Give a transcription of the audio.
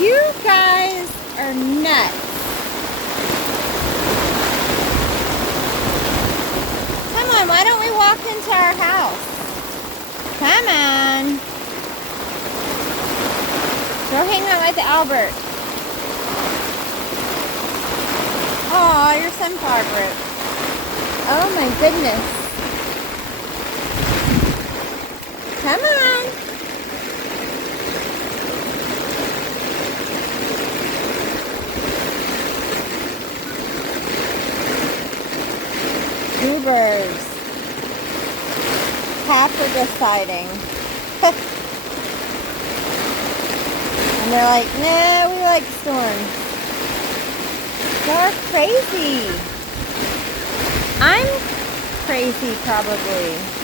You guys are nuts. Come on, why don't we walk into our house? Come on. Go hang out with Albert. Oh, your sunflower broke. Oh my goodness. Come on. Goobers. Half are deciding. And they're like, nah, we like storms. Y'all are crazy. I'm crazy, probably.